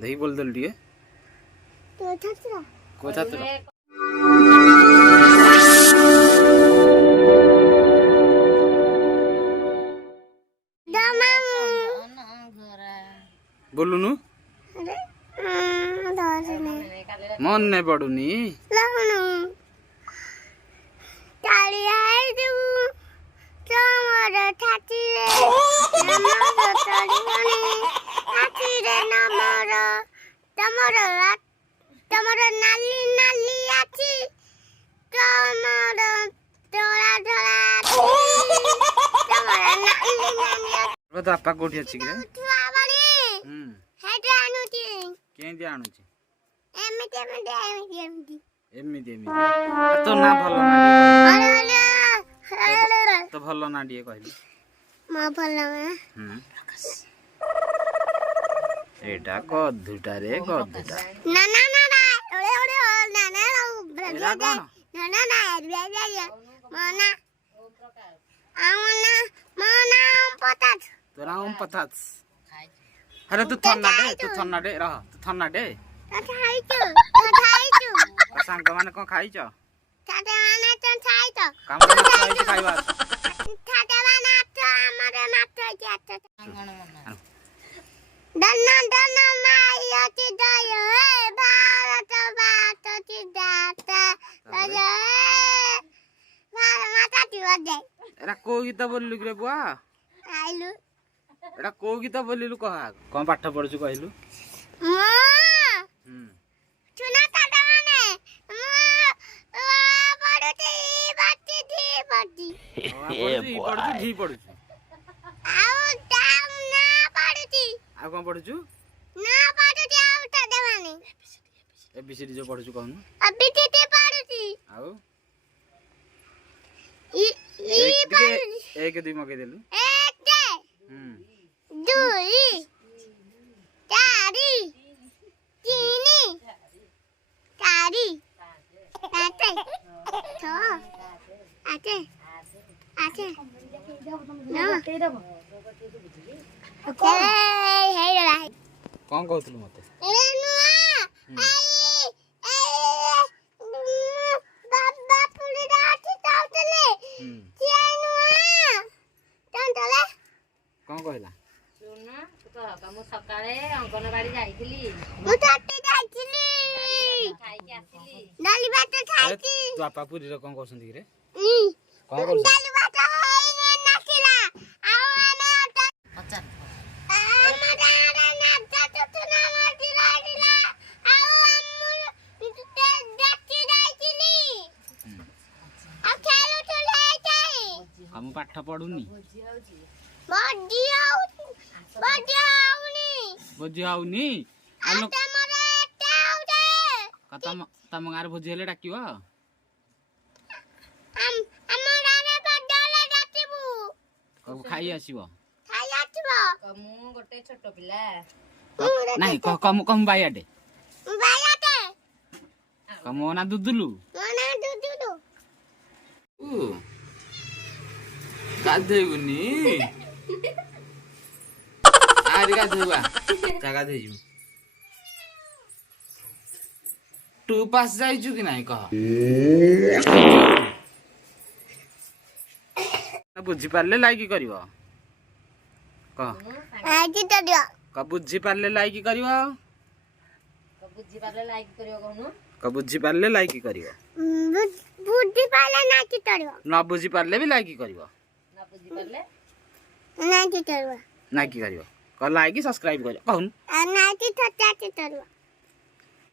दही बोल दल दिए को छात्र बोलुनु मन नहीं पड़ुनी तो आपा कोठी अछि के हेटा आनुची केंदी आनुची एमिति तो ना भलो ना तो भलो ना दिए कहली मा भलो एटा गधुटा रे गधुटा ना ना ना ना ओरे ओरे ना ना एला कोन ना ना ना मना आमना मना पतात तोरा हम पताच अरे तू थन्ना दे रह तू थन्ना दे खाइछु सांग माने को खाइछ खाते माने तो खाइछ काम खाइछ खाइबा खाते माने तो हमरे मात्र जात दन्ना माया ति दय भारत बात ति दाता दय भारत माता ति वदे एरा को गीत बोललु रे बुआ आइलु एटा को गीत बोलिलु कह कोन पाठ पढछु कहिलु सुना काटा माने पढुती बाटी धी बाटी पढछु धी पढछु आउ दाम ना पढुती आ कोन पढछु ना पढुती आउ त देवानी एबीसीडी जो पढछु कहनु अभी ते पढुती आउ एक दुई मगे देलु दुई चारि तीनी चारि आते छ आते आते न ओके हेरा कोन कहतलु मते ए नुआ बाबा पुली राठी ताउतले कौन कहला सुना तो हम सकाळे अंगनवाड़ी जाईथिली मु ताते जाईथिली खाई के आसीली डाली भात खाईची तू आपा पुरी रे कोन करसंती रे कोन कोन करस डाली भात होइने नाखिला आउ आमे अटा अच्छा हमरा नाचा तो ना दिला दिला आउ हम ते देखि जाईथिली आ खेलु चले जाई हम पाठ पढुनी भोजी आउनी आलो तम गार भोजी हेले डाकियो कब खाई आसीबो मु गोटे छोट पिला नाही कम बायाटे कम ना दुदुलु गाधेउनी आरि गाधेबा जागा देजु तू पास जाइछु कि नाही कह बुझी पारले लाइक करिवो कह आजी त दियो क बुझी पारले लाइक करिवो बुझी पाले लाइक करियो कहनु क बुझी पारले लाइक करिवो बुद्धि पाले नाची तरियो न बुझी पारले भी लाइक करिवो ना बुझी पाले नाची तरियो नाइक करिवो क लाइक सब्सक्राइब करियो कहन नाची तरियो